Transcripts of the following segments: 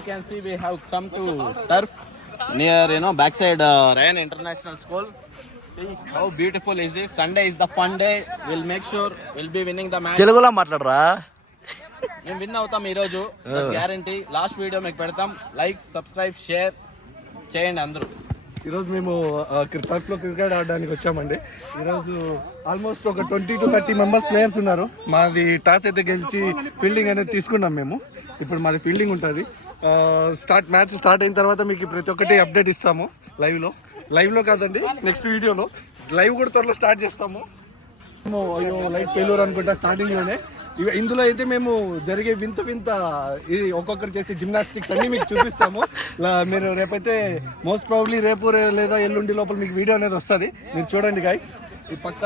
you can see we have come to turf near backside Rayan International School. See how beautiful is this. Sunday is the fun day. We'll make sure we'll be winning the match. తెలుగులో మాట్లాడరా. మేము win అవుతాం ఈ రోజు guarantee. Last video మీకు పెడతాం. Like subscribe share చేయండి అందరూ. ఈరోజు మేము టర్ఫ్లో క్రికెట్ ఆడడానికి వచ్చామండి. ఈరోజు ఆల్మోస్ట్ ఒక 20 to 30 మెంబర్స్ ప్లేయర్స్ ఉన్నారు. మాది టాస్ అయితే గెలిచి ఫీల్డింగ్ అనేది తీసుకున్నాం మేము. ఇప్పుడు మాది ఫీల్డింగ్ ఉంటుంది. మ్యాచ్ స్టార్ట్ అయిన తర్వాత మీకు ప్రతి ఒక్కటి అప్డేట్ ఇస్తాము లైవ్లో కాదండి, నెక్స్ట్ వీడియోలో. లైవ్ కూడా త్వరలో స్టార్ట్ చేస్తాము. అయ్యో లైట్ ఫెయిల్యూర్ అనుకుంటా స్టార్టింగ్లోనే. ఇందులో అయితే మేము జరిగే వింత ఇది ఒక్కొక్కరు చేసే జిమ్నాస్టిక్స్ అన్ని మీకు చూపిస్తాము. మీరు రేపైతే మోస్ట్ ప్రాబబ్లీ రేపు లేదా ఎల్లుండి లోపల మీకు వీడియో అనేది వస్తుంది. మీరు చూడండి గైస్. ఈ పక్క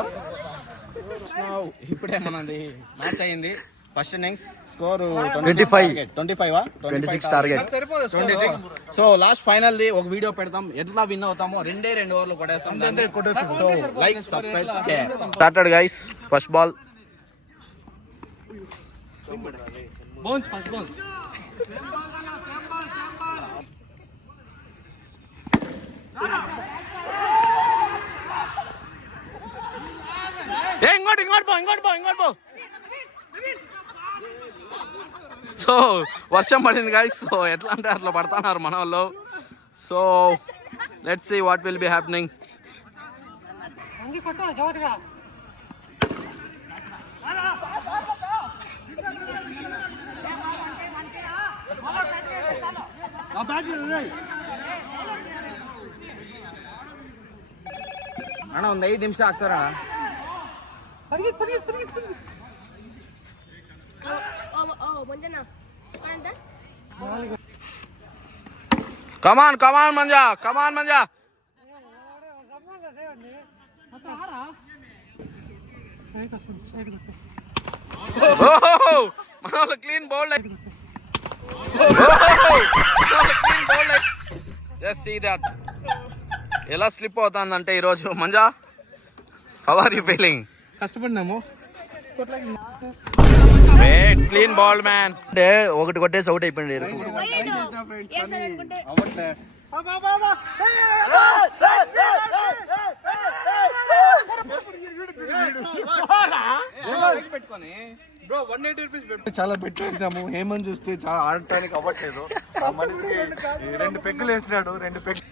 ఇప్పుడే మనది మ్యాచ్ అయింది. First innings score 26 target. So last final the ఒక వీడియో పెడతాం. ఎట్లా విన్ అవుతామో 2 ఓవర్లు కొట్టేస్తాం. So like subscribe started guys. First ball. Bounce first bounce. ఇంకోటి పో. సో వర్షం పడింది గైస్. సో ఎట్లా అంటే అట్లా పడుతున్నారు మన వాళ్ళు. So let's see what will be happening. అಣ್ಣ ಒಂದು 5 ನಿಮಿಷ ಆಗ್ತಾರಣ್ಣ. కమాన్ మంజా. మన వాళ్ళు clean bowled. Just see that. ఎలా స్లిప్ అవుతుందంటే ఈరోజు. Manja, how are you feeling? కష్టపడినాము. Clean ball man. అంటే ఒకటి కొట్టేసి అవుట్ అయిపోయింది. చాలా పెట్టేసినాము. హేమంత్ చూస్తే చాలా ఆడటానికి అవ్వట్లేదు. ఆ మనిషికి 2 పెగ్గులు వేసినాడు. 2 పెగ్గులు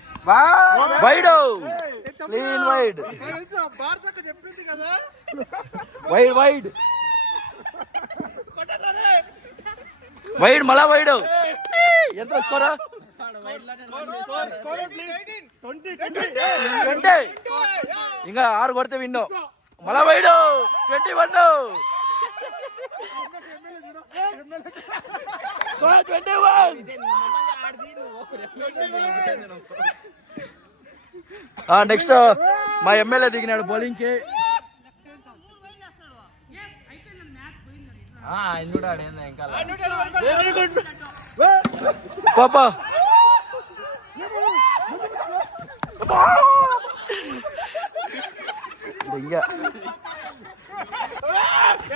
వైడ్. Clean wide. వైడ్ మళ్ళా వైడ్. ఎంత స్కోరా? 20. ఇంకా 6 కొడితే విన్నో. మళ్ళా వైడ్ 21. 21. నెక్స్ట్ మా ఎమ్మెల్యే దిగినాడు బౌలింగ్ కి. పాపా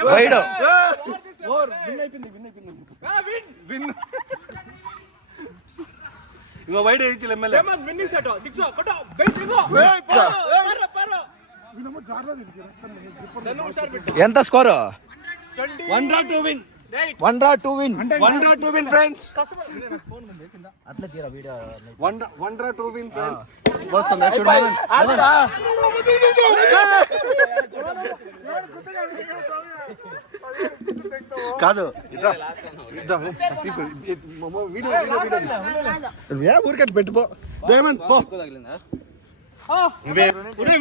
వైడ్. ఇగో వైడ్ వేయించు ఎమ్మెల్యే. ఎంత score? 1-2 win. 1-2 win. 1-2 win friends. అట్లా తీరా వీడియో. 1-2 win friends. వస్తుందా చూడండి. కాదు ఊరికే పెట్టుకో.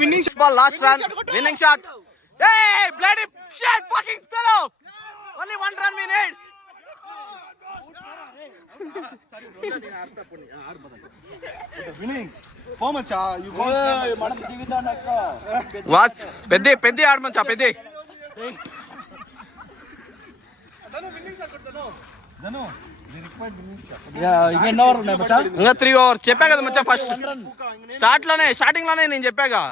Winnowing ball. Last run. Winnowing shot. Hey, bloody shit, fucking fellow! Only 1 run we need. Winning. How much you go? Watch. Peddi ఆడమంచా పెద్ది. ఇంకా 3 ఓవర్స్ చెప్పా కదా మచ్చా. ఫస్ట్ స్టార్టింగ్ లోనే నేను చెప్పాగా.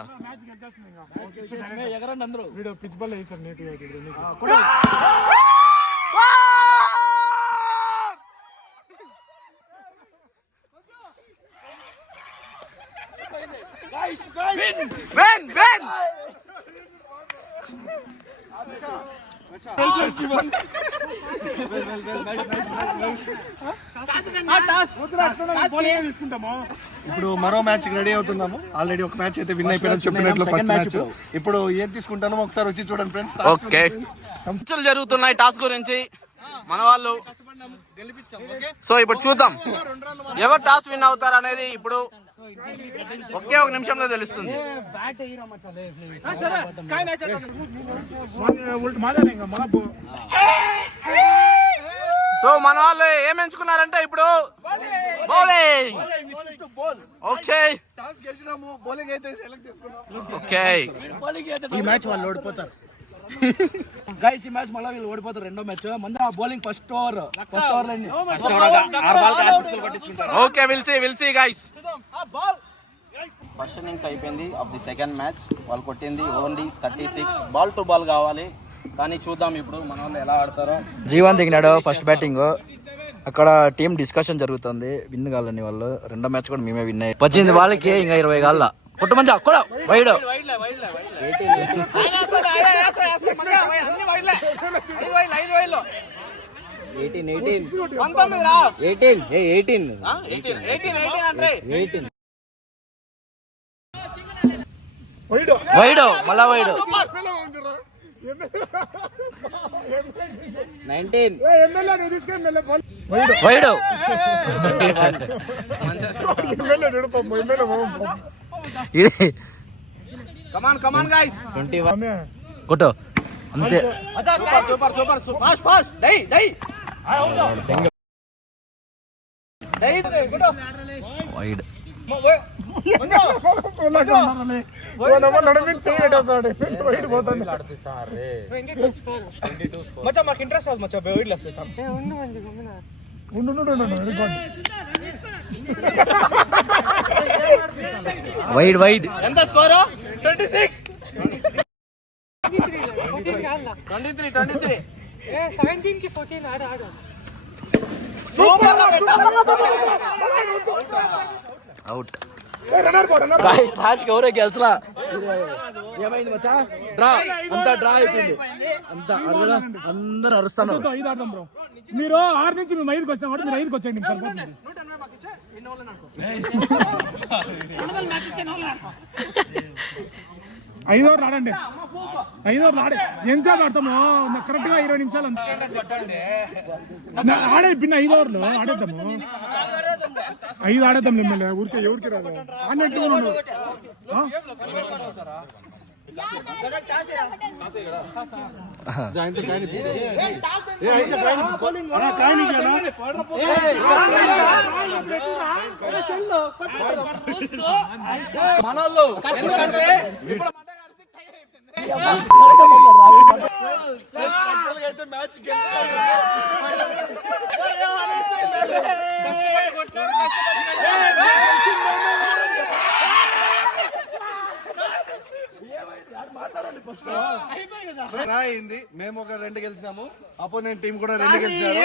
పిచ్ బాల్ వేసారు నీట్గా. Win! ఇప్పుడు మరో మ్యాచ్ రెడీ అవుతున్నాము. ఆల్రెడీ ఒక మ్యాచ్ అయితే విన్ అయిపోయినా చెప్పినట్లు ఫస్ట్ మ్యాచ్. ఇప్పుడు ఏం తీసుకుంటానో ఒకసారి వచ్చి చూడండి ఫ్రెండ్స్. ఓకే, జరుగుతున్నాయి టాస్ గురించి మన వాళ్ళు. సో ఇప్పుడు చూద్దాం ఎవరు టాస్ విన్ అవుతారు అనేది ఇప్పుడు ఒకే ఒక నిమిషంలో తెలుస్తుంది. సో మన వాళ్ళు ఏం ఎంచుకున్నారంటే ఇప్పుడు బౌలింగ్. ఓకే ఓకే, ఈ మ్యాచ్ వాళ్ళు ఓడిపోతారు గైస్. ఈ మ్యాచ్ మళ్ళీ వీళ్ళు ఓడిపోతారు. రెండో మ్యాచ్ మంది bowling first over okay, will see guys. First innings అయిపోయింది ఆఫ్ ది సెకండ్ మ్యాచ్. వాళ్ళు కొట్టింది ఓన్లీ 36. బాల్ టు బాల్ కావాలి, కానీ చూద్దాం ఇప్పుడు మన వాళ్ళు ఎలా ఆడతారో. జీవన్ దిగినాడు ఫస్ట్ బ్యాటింగ్. అక్కడ టీం డిస్కషన్ జరుగుతుంది. విన్ కాలని వాళ్ళు. రెండో మ్యాచ్ కూడా మేమే విన్ అయ్యి 18 వాళ్ళకి ఇంకా 20 గాళ్ళ కొట్టు మంచి అక్కడ వైడ్ 18 వైడ్ మళ్ళా వైడ్ 19 వైడ్ కమాన్ గైస్, 21 కొట్టు అంతే. సూపర్ ఫాస్ట్ డై వైడ్ మాకు ఇంట్రెస్ట్ అవుతుంది మచ్చా. వైడ్లు వస్తాయి. వైడ్ ఎంత స్కోరు? 26 23 17 కి 14 ఆడు సూపర్ అవుట్. లాస్ట్ ఎవరో గెలిచలా. ఏమైంది మచ్చా? డ్రా, అంతా డ్రా అయిపోయింది. అంతా అందరూ అరుస్తున్నారు. మీరు 6 నుంచి మేము 5కి వచ్చినా కూడా మీరు 5కి వచ్చేయండి సరిపోతుంది. 5 ఓవర్లు ఆడండి. 5 ఓవర్లు ఆడే ఎంతసేపు ఆడతాము? కరెక్ట్ గా 20 నిమిషాలు ఆడే పిన్న 5 ఓవర్లు ఆడేద్దాము. 5 ఆడేద్దాం మిమ్మల్ని. ఊరికే ఎవరికి రాదు ఆడినట్లు. మనోళ్ళు ఎందుకంటే అయింది. మేము ఒక 2 గెలిచినాము. అపోనెంట్ టీం కూడా 2 గెలిచారు.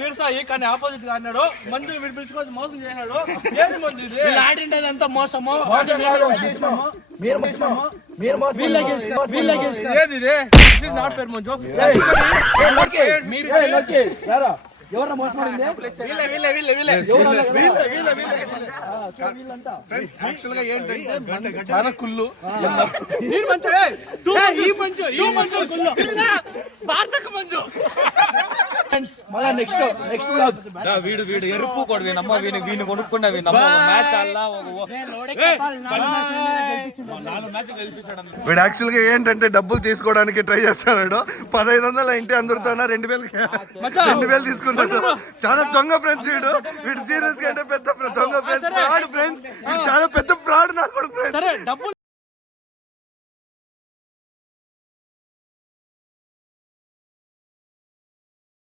వీరసాయి కానీ ఆపోజిట్ గా ఆడినాడు. మందు పిలుచుకొని మోసం చేసినాడు. ఏది మందు ఇది? ఆడిండేది అంతా మోసము. ఏది ఇది? This is not fair Manju. ఎవరు మోసమాడింది? యాక్చువల్ గా ఏంటంటే చాలా కుళ్ళు. మళ్ళా నెక్స్ట్ వీడు ఎరుపు కూడా వీనమ్మ వీని కొనుక్కున్నా మ్యాచ్ అల్లా వీడు యాక్చువల్ గా ఏంటంటే డబ్బులు తీసుకోవడానికి ట్రై చేస్తున్నాడు. 1500 ఇంటి అందరితో 2000 తీసుకున్నాడు. చాలా దొంగ ఫ్రెండ్స్ వీడు సీరియస్ గా అంటే పెద్ద దొంగ ఫ్రెండ్స్. Fraud friends. చాలా పెద్ద ఫ్రాడ్ నాకు ఫ్రెండ్స్.